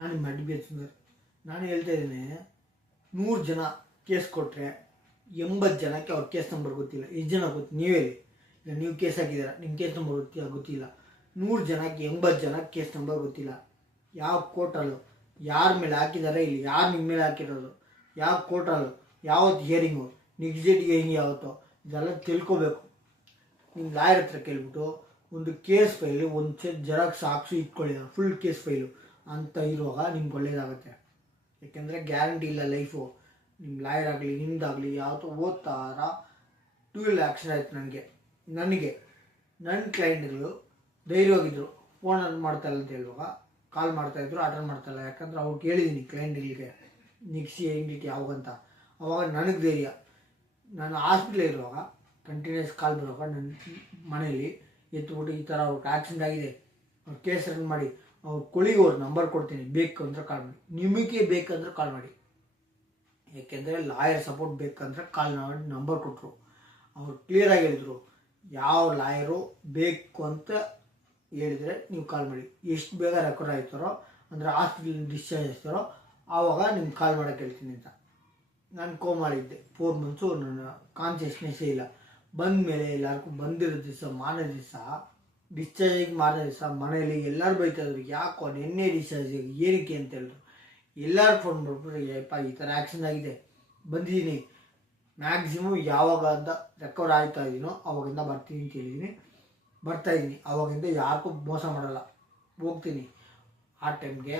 ನಾನು ಮಾಡಿ ಸುಂದರ್, ನಾನು ಹೇಳ್ತಾ ಇದ್ದೀನಿ, 100 ಜನ ಕೇಸ್ ಕೊಟ್ಟರೆ 80 ಜನಕ್ಕೆ ಅವ್ರ ಕೇಸ್ ನಂಬರ್ ಗೊತ್ತಿಲ್ಲ. ಎಷ್ಟು ಜನ ಗೊತ್ತು ನೀವೇ ಹೇಳಿ. ನೀವು ಕೇಸ್ ಹಾಕಿದ್ದೀರಾ, ನಿಮ್ಮ ಕೇಸ್ ನಂಬರ್ ಗೊತ್ತಿಲ್ಲ. 100 ಜನಕ್ಕೆ 80 ಜನ ಕೇಸ್ ನಂಬರ್ ಗೊತ್ತಿಲ್ಲ. ಯಾವ ಕೋರ್ಟಲ್ಲೂ ಯಾರ ಮೇಲೆ ಹಾಕಿದ್ದಾರೆ, ಇಲ್ಲಿ ಯಾರು ನಿಮ್ಮ ಮೇಲೆ ಹಾಕಿರೋದು, ಯಾವ ಕೋರ್ಟಲ್ಲೂ ಯಾವತ್ತು ಹಿಯರಿಂಗು, ನೆಕ್ಸ್ಟ್ ಹಿಯರಿಂಗ್ ಯಾವತ್ತೋ, ಇದೆಲ್ಲ ತಿಳ್ಕೊಬೇಕು. ನಿಮ್ಮ ಲಾಯರ್ ಹತ್ರ ಕೇಳ್ಬಿಟ್ಟು ಒಂದು ಕೇಸ್ ಫೈಲು ಒಂದು ಸೆಟ್ ಜೆರಾಕ್ಸ್ ಹಾಕ್ಸು ಇಟ್ಕೊಳ್ಳಿ, ಫುಲ್ ಕೇಸ್ ಫೈಲು ಅಂತ ಇರುವಾಗ ನಿಮ್ಗೆ ಒಳ್ಳೇದಾಗುತ್ತೆ. ಯಾಕೆಂದರೆ ಗ್ಯಾರಂಟಿ ಇಲ್ಲ ಲೈಫು. ನಿಮ್ಮ ಲಾಯರ್ ಆಗಲಿ ನಿಮ್ಮದಾಗಲಿ ಯಾವತ್ತೂ ಓದ್ತಾರ 2 ವೀಲರ್ ಆಕ್ಸಿಡೆಂಟ್ ಆಯಿತು ನನಗೆ ನನ್ನ ಕ್ಲೈಂಟ್ಗಳು ಧೈರ್ಯವಾಗಿದ್ದರು. ಫೋನ್ ಮಾಡ್ತಾಯಿಲ್ಲ ಅಂತ ಹೇಳುವಾಗ ಕಾಲ್ ಮಾಡ್ತಾಯಿದ್ರು, ಅಟೆಂಡ್ ಮಾಡ್ತಾಯಿಲ್ಲ. ಯಾಕಂದ್ರೆ ಅವ್ರಿಗೆ ಹೇಳಿದ್ದೀನಿ ಕ್ಲೈಂಟ್ಗಳಿಗೆ ನೆಕ್ಸ್ಟ್ ಹೆಂಗಿಟ್ಟು ಯಾವಾಗಂತ. ಅವಾಗ ನನಗೆ ಧೈರ್ಯ. ನಾನು ಹಾಸ್ಪಿಟ್ಲೇ ಇರುವಾಗ ಕಂಟಿನ್ಯೂಸ್ ಕಾಲ್ ಬರುವಾಗ ನನ್ನ ಮನೆಯಲ್ಲಿ ಎತ್ಬಿಟ್ಟು ಈ ಥರ ಅವ್ರಿಗೆ ಆಕ್ಸಿಡೆಂಟ್ ಆಗಿದೆ, ಅವ್ರ ಕೇಸ್ ರನ್ ಮಾಡಿ, ಅವ್ರ ಕೊಳಿಗೆ ಅವ್ರ ನಂಬರ್ ಕೊಡ್ತೀನಿ, ಬೇಕು ಅಂದರೆ ಕಾಲ್ ಮಾಡಿ, ನಿಮಗೆ ಬೇಕಂದ್ರೆ ಕಾಲ್ ಮಾಡಿ. ಏಕೆಂದರೆ ಲಾಯರ್ ಸಪೋರ್ಟ್ ಬೇಕಂದ್ರೆ ಕಾಲ್ ಮಾಡಿ ನಂಬರ್ ಕೊಟ್ಟರು. ಅವ್ರು ಕ್ಲಿಯರಾಗಿ ಹೇಳಿದ್ರು, ಯಾವ ಲಾಯರು ಬೇಕು ಅಂತ ಹೇಳಿದರೆ ನೀವು ಕಾಲ್ ಮಾಡಿ. ಎಷ್ಟು ಬೇಗ ರೆಕಾರ್ಡ್ ಆಯ್ತಾರೋ ಅಂದರೆ ಹಾಸ್ಪಿಟಲ್ ಡಿಸ್ಚಾರ್ಜ್ ಆಗ್ತಾರೋ ಆವಾಗ ನಿಮ್ಗೆ ಕಾಲ್ ಮಾಡೋಕ್ಕೆ ಹೇಳ್ತೀನಿ ಅಂತ. ನಾನು ಕೋಮಾಳಿದ್ದೆ 4 ಮಂತ್ಸು, ನನ್ನ ಕಾನ್ಷಿಯಸ್ನೆಸ್ಸೇ ಇಲ್ಲ. ಬಂದ ಮೇಲೆ ಎಲ್ಲರಿಗೂ ಬಂದಿರೋ ದಿವಸ ಮಾರನೇ ದಿವಸ ಡಿಸ್ಚಾರ್ಜಿಗೆ ಮಾರನೇ ದಿವಸ ಮನೆಯಲ್ಲಿ ಎಲ್ಲರೂ ಬೈತಾಯಿದ್ರು, ಯಾಕೋ ನಿನ್ನೆ ಡಿಸ್ಚಾರ್ಜ್ ಏನಕ್ಕೆ ಅಂತ ಹೇಳಿದ್ರು. ಎಲ್ಲರೂ ಫೋನ್ ಮಾಡ್ಬಿಟ್ರು, ಯಪ್ಪ ಈ ಥರ ಆ್ಯಕ್ಷನ್ ಆಗಿದೆ, ಬಂದಿದ್ದೀನಿ, ಮ್ಯಾಕ್ಸಿಮಮ್ ಯಾವಾಗ ಅಂತ ರೆಕಾರ್ಡ್ ಆಗ್ತಾ ಇದ್ದೀನೋ ಅವಾಗಿಂದ ಬರ್ತೀನಿ ಅಂತ ಹೇಳಿದ್ದೀನಿ. ಬರ್ತಾಯಿದ್ದೀನಿ, ಆವಾಗಿಂದ ಯಾರಿಗೂ ಮೋಸ ಮಾಡಲ್ಲ, ಹೋಗ್ತೀನಿ ಆ ಟೈಮ್ಗೆ.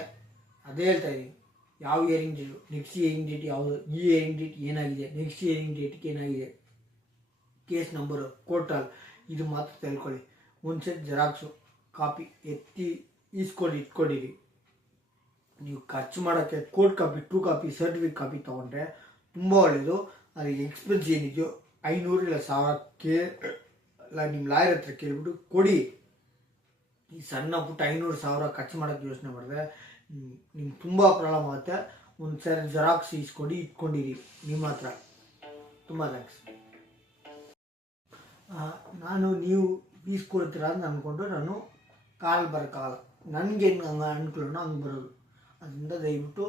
ಅದೇ ಹೇಳ್ತಾಯಿದ್ದೀನಿ, ಯಾವ hearing date, next hearing date ಯಾವುದು, ಈ ಹಿಯರಿಂಗ್ ಡೇಟ್ ಏನಾಗಿದೆ, ನೆಕ್ಸ್ಟ್ ಹಿಯರಿಂಗ್ ಡೇಟ್ಗೆ ಏನಾಗಿದೆ, ಕೇಸ್ ನಂಬರು, ಕೋರ್ಟಲ್, ಇದು ಮಾತ್ರ ತಿಳ್ಕೊಳ್ಳಿ. ಒಂದು ಸೆಟ್ ಜೆರಾಕ್ಸು ಕಾಪಿ ಎತ್ತಿ ಇಟ್ಕೊಂಡಿರಿ. ನೀವು ಖರ್ಚು ಮಾಡೋಕ್ಕೆ court copy, 2 copy, certificate copy ತೊಗೊಂಡ್ರೆ ತುಂಬ ಒಳ್ಳೆಯದು. ಅದಕ್ಕೆ ಎಕ್ಸ್ಪೆನ್ಸ್ ಏನಿದೆಯೋ 500 ಇಲ್ಲ 1000 ಇಲ್ಲ ನಿಮ್ಮ ಲಾಯರ್ ಹತ್ರ ಕೇಳ್ಬಿಟ್ಟು ಕೊಡಿ. ಈ ಸಣ್ಣ ಪುಟ್ಟ 500-1000 ಖರ್ಚು ಮಾಡೋಕ್ಕೆ ಯೋಚನೆ ಮಾಡಿದ್ರೆ ನಿಮ್ಗೆ ತುಂಬ ಪ್ರಾಬ್ಲಮ್ ಆಗುತ್ತೆ. ಒಂದು ಸರಿ ಜೆರಾಕ್ಸ್ ಇಟ್ಕೊಂಡಿರಿ ನಿಮ್ಮ ಹತ್ರ. ತುಂಬ ಥ್ಯಾಂಕ್ಸ್. ನಾನು ನೀವು ಈಸ್ಕೊಳ್ತೀರ ಅಂತ ಅಂದ್ಕೊಂಡು ನಾನು ಕಾಲ್ ಬರೋಕ್ಕಾಗಲ್ಲ. ನನಗೆ ಹೆಂಗೆ ಹಂಗೆ ಅನ್ಕೊಳ್ಳೋಣ ಹಂಗೆ ಬರೋದು. ಅದರಿಂದ ದಯವಿಟ್ಟು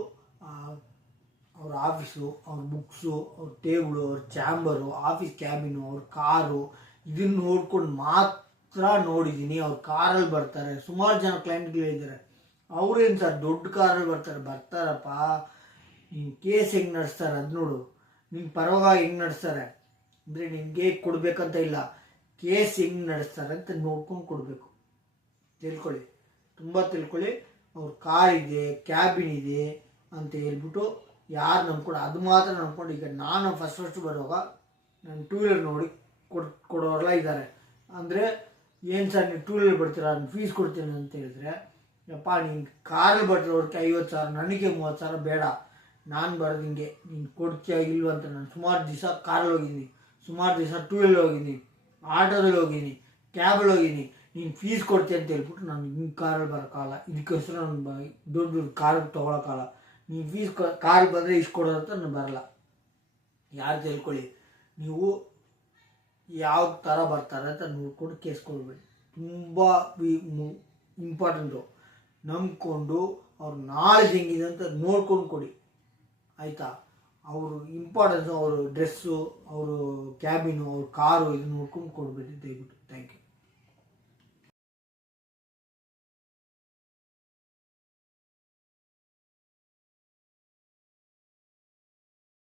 ಅವ್ರ ಆಫೀಸು, ಅವ್ರ ಬುಕ್ಸು, ಅವ್ರ ಟೇಬಲು, ಅವ್ರ ಚಾಂಬರು, ಆಫೀಸ್ ಕ್ಯಾಬಿನು, ಅವ್ರ ಕಾರು, ಇದನ್ನು ನೋಡ್ಕೊಂಡು ಮಾತ್ರ ನೋಡಿದ್ದೀನಿ. ಅವ್ರ ಕಾರಲ್ಲಿ ಬರ್ತಾರೆ. ಸುಮಾರು ಜನ ಕ್ಲೈಂಟ್ಗಳಿದ್ದಾರೆ, ಅವ್ರೇನು ಸರ್ ದೊಡ್ಡ ಕಾರಲ್ಲಿ ಬರ್ತಾರಪ್ಪ, ನೀನು ಕೇಸ್ ಹೆಂಗೆ ನಡೆಸ್ತಾರೆ ಅದು ನೋಡು, ನಿನ್ನ ಪರವಾಗಿ ಹೆಂಗೆ ನಡೆಸ್ತಾರೆ ಅಂದರೆ ನಿನಗೆ ಕೊಡಬೇಕಂತ ಇಲ್ಲ, ಕೇಸ್ ಹೆಂಗೆ ನಡೆಸ್ತಾರೆ ಅಂತ ನೋಡ್ಕೊಂಡು ಕೊಡಬೇಕು. ತಿಳ್ಕೊಳ್ಳಿ, ತುಂಬ ತಿಳ್ಕೊಳ್ಳಿ. ಅವ್ರ ಕಾರ್ ಇದೆ, ಕ್ಯಾಬಿನ್ ಇದೆ ಅಂತ ಹೇಳ್ಬಿಟ್ಟು ಯಾರು ನಂಬ್ಕೊಂಡು ಅದು ಮಾತ್ರ ನಂಬ್ಕೊಂಡು. ಈಗ ನಾನು ಫಸ್ಟ್ ಬರುವಾಗ ನಾನು 2 ವೀಲರ್ ನೋಡಿ ಕೊಡೋರೆಲ್ಲ ಇದ್ದಾರೆ. ಅಂದರೆ ಏನು ಸರ್ ನೀವು 2 ವೀಲರ್ ಬರ್ತೀರಾ, ನಾನು ಫೀಸ್ ಕೊಡ್ತೀನಿ ಅಂತ ಹೇಳಿದ್ರೆ, ಯಪ್ಪ ನೀನು ಕಾರಲ್ಲಿ ಬರ್ತಿರೋರ್ಗೆ 50,000, ನನಗೆ 30,000 ಬೇಡ, ನಾನು ಬರೋದು ಹಿಂಗೆ, ನೀನು ಕೊಡ್ತೀಯ ಇಲ್ವಂತ. ನಾನು ಸುಮಾರು ದಿವಸ ಕಾರಲ್ಲಿ ಹೋಗಿದ್ದೀನಿ, ಸುಮಾರು ದಿವಸ 2 ವೀಲರ್ ಹೋಗಿದ್ದೀನಿ, ಆಟೋದಲ್ಲಿ ಹೋಗಿದ್ದೀನಿ, ಕ್ಯಾಬಲ್ಲಿ ಹೋಗಿದ್ದೀನಿ. ನೀನು ಫೀಸ್ ಕೊಡ್ತೀಯ ಅಂತ ಹೇಳ್ಬಿಟ್ಟು ನಾನು ಹಿಂಗೆ ಕಾರಲ್ಲಿ ಬರೋಕ್ಕಾಗಲ್ಲ. ಇದಕ್ಕೋಸ್ಕರ ನಾನು ದೊಡ್ಡ ಕಾರಿಗೆ ತೊಗೊಳಕ್ಕಾಗಲ್ಲ. ನೀವು ಫೀಸ್ ಕಾರಿಗೆ ಬಂದರೆ ಇಷ್ಟು ಕೊಡೋದಂತ ನಾನು ಬರಲ್ಲ. ಯಾರು ತಿಳ್ಕೊಳ್ಳಿ, ನೀವು ಯಾವ ಥರ ಬರ್ತಾರೆ ಅಂತ ನೋಡ್ಕೊಂಡು ಕೇಸ್ ಕೊಡಬೇಡಿ. ತುಂಬ ಇಂಪಾರ್ಟೆಂಟು. ನಂಬ್ಕೊಂಡು ಅವ್ರು ನಾಳೆ ಹೆಂಗಿದೆ ಅಂತ ನೋಡ್ಕೊಂಡು ಕೊಡಿ, ಆಯಿತಾ. ಅವರು ಇಂಪಾರ್ಟೆನ್ಸು, ಅವರು ಡ್ರೆಸ್ಸು, ಅವರು ಕ್ಯಾಬಿನು, ಅವ್ರ ಕಾರು, ಇದನ್ನು ನೋಡ್ಕೊಂಡು ಕೊಡಬೇಡಿ ದಯವಿಟ್ಟು. Thank you.